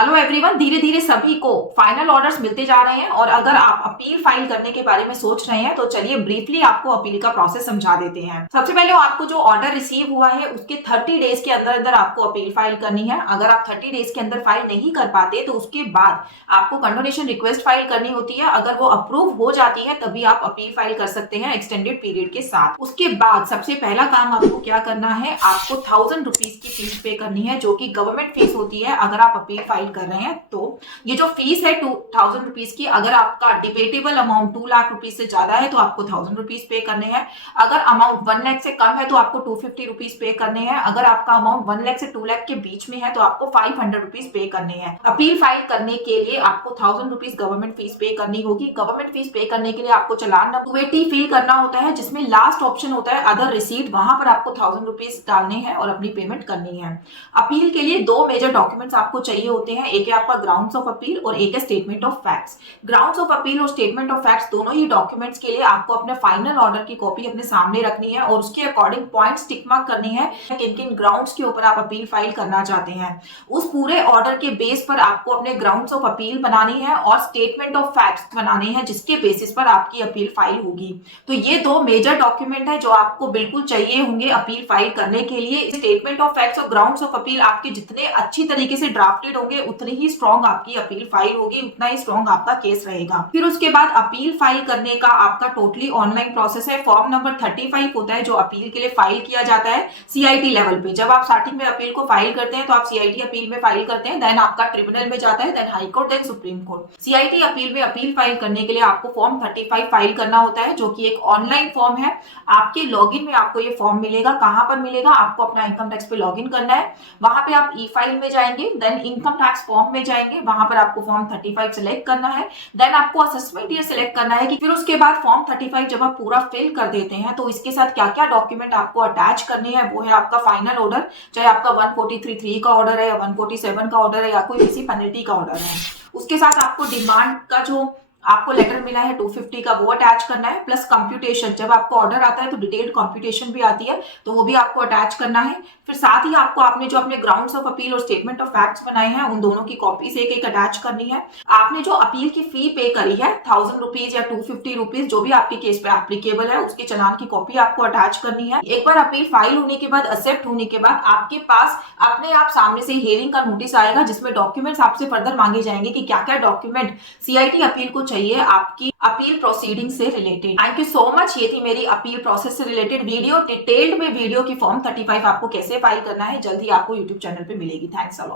Hello everyone, धीरे धीरे सभी को फाइनल ऑर्डर्स मिलते जा रहे हैं और अगर आप अपील फाइल करने के बारे में सोच रहे हैं तो चलिए ब्रीफली आपको अपील का प्रोसेस समझा देते हैं। सबसे पहले आपको जो ऑर्डर रिसीव हुआ है उसके 30 डेज के अंदर अंदर आपको अपील फाइल करनी है। अगर आप 30 डेज के अंदर फाइल नहीं कर पाते तो उसके बाद आपको कंडोनेशन रिक्वेस्ट फाइल करनी होती है। अगर वो अप्रूव हो जाती है तभी आप अपील फाइल कर सकते हैं एक्सटेंडेड पीरियड के साथ। उसके बाद सबसे पहला काम आपको क्या करना है, आपको 1000 रुपीज की फीस पे करनी है जो कि गवर्नमेंट फीस होती है अगर आप अपील फाइल कर रहे हैं। तो ये जो फीस है 2000 रुपीज की, अगर आपका डिबेटेबल अमाउंट 2 लाख रुपीज से ज्यादा है तो आपको 1000 रुपीज पे करने हैं। अगर अमाउंट 1 लाख से कम है तो आपको 250 रुपीज पे करने हैं। अगर आपका अमाउंट 1 लाख से 2 लाख के बीच में है तो आपको 500 रुपीज पे करने हैं। अपील फाइल करने के लिए आपको 1000 रुपीज गवर्नमेंट फीस पे करनी होगी। गवर्नमेंट फीस पे करने के लिए आपको चालान नंबर 280 फिल करना होता है जिसमें लास्ट ऑप्शन होता है अदर रिसीट, वहां पर आपको 1000 रुपीज डालने हैं और अपनी पेमेंट करनी है। अपील के लिए 2 मेजर डॉक्यूमेंट्स आपको चाहिए होते हैं, एक है आपका ग्राउंड्स ऑफ अपील और एक है statement of facts. Grounds of appeal और स्टेटमेंट ऑफ फैक्ट्स दोनों ही डॉक्यूमेंट्स के लिए आपको अपने फाइनल ऑर्डर की कॉपी अपने सामने रखनी है और उसके अकॉर्डिंग पॉइंट्स टिक मार्क करनी है किन किन ग्राउंड्स के ऊपर आप अपील फाइल करना चाहते हैं। उस पूरे ऑर्डर के बेस पर आपको अपने ग्राउंड्स ऑफ अपील बनानी है और स्टेटमेंट ऑफ फैक्ट्स बनाने हैं जिसके बेसिस पर आपकी अपील फाइल होगी। तो ये 2 मेजर डॉक्यूमेंट है जो आपको बिल्कुल चाहिए होंगे अपील फाइल करने के लिए। स्टेटमेंट ऑफ फैक्ट्स और ग्राउंड्स ऑफ अपील आपके जितने अच्छी तरीके से ड्राफ्टेड होंगे उतनी ही स्ट्रॉन्ग आपकी अपील फाइल होगी, उतना ही स्ट्रॉन्ग आपका केस रहेगा। फिर उसके बाद अपील फाइल करने का आपका टोटली ऑनलाइन प्रोसेस है। फॉर्म नंबर 35 होता है जो अपील के लिए फाइल किया जाता है सीआईटी लेवल पे। जब आप स्टार्टिंग में अपील को फाइल करते हैं तो आप सीआईटी अपील में फाइल करते हैं, देन आपका ट्रिब्यूनल में जाता है, then high court, then supreme court. CIT appeal में अपील फाइल करने के लिए आपको फॉर्म 35 फाइल करना होता है जो कि एक ऑनलाइन फॉर्म है। आपके लॉगिन में आपको ये फॉर्म मिलेगा। कहां पर मिलेगा, आपको अपना इनकम टैक्स पे लॉगिन करना है। वहां पे आप ई फाइल में जाएंगे, देन इनकम टैक्स फॉर्म में जाएंगे, वहां पर आपको फॉर्म 35 सिलेक्ट करना है। देन आपको असेसमेंट ईयर सिलेक्ट करना है कि फिर उसके बाद फॉर्म 35 जब आप पूरा फिल कर देते हैं तो इसके साथ क्या क्या डॉक्यूमेंट आपको अटैच करने हैं। वो है आपका फाइनल ऑर्डर, चाहे आपका 143(3) का ऑर्डर है या 147 का ऑर्डर है या कोई किसी पेनल्टी का ऑर्डर है। उसके साथ आपको डिमांड का जो आपको लेटर मिला है 250 का वो अटैच करना है, प्लस कंप्यूटेशन। जब आपको ऑर्डर आता है तो डिटेल्ड कंप्यूटेशन भी आती है तो वो भी आपको अटैच करना है। फिर साथ ही आपको आपने जो अपने ग्राउंड्स ऑफ अपील और स्टेटमेंट ऑफ फैक्ट्स बनाए हैं उन दोनों की कॉपीज एक एक अटैच करनी है। आपने जो अपील की फी पे करी है 1000 रुपीज या 250 रुपीज जो भी आपके केस पे एप्लीकेबल है उसके चालान की कॉपी आपको अटैच करनी है। एक बार अपील फाइल होने के बाद, एक्सेप्ट होने के बाद आपके पास अपने आप सामने से हियरिंग का नोटिस आएगा जिसमें डॉक्यूमेंट्स आपसे फर्दर मांगे जाएंगे कि क्या क्या डॉक्यूमेंट सीआईटी अपील को चाहिए आपकी अपील प्रोसीडिंग से related. Thank you so much. ये थी मेरी अपील प्रोसेस से रिलेटेड वीडियो। डिटेल्ड में वीडियो की फॉर्म 35 आपको कैसे फाइल करना है जल्दी आपको यूट्यूब चैनल पे मिलेगी। Thanks a lot.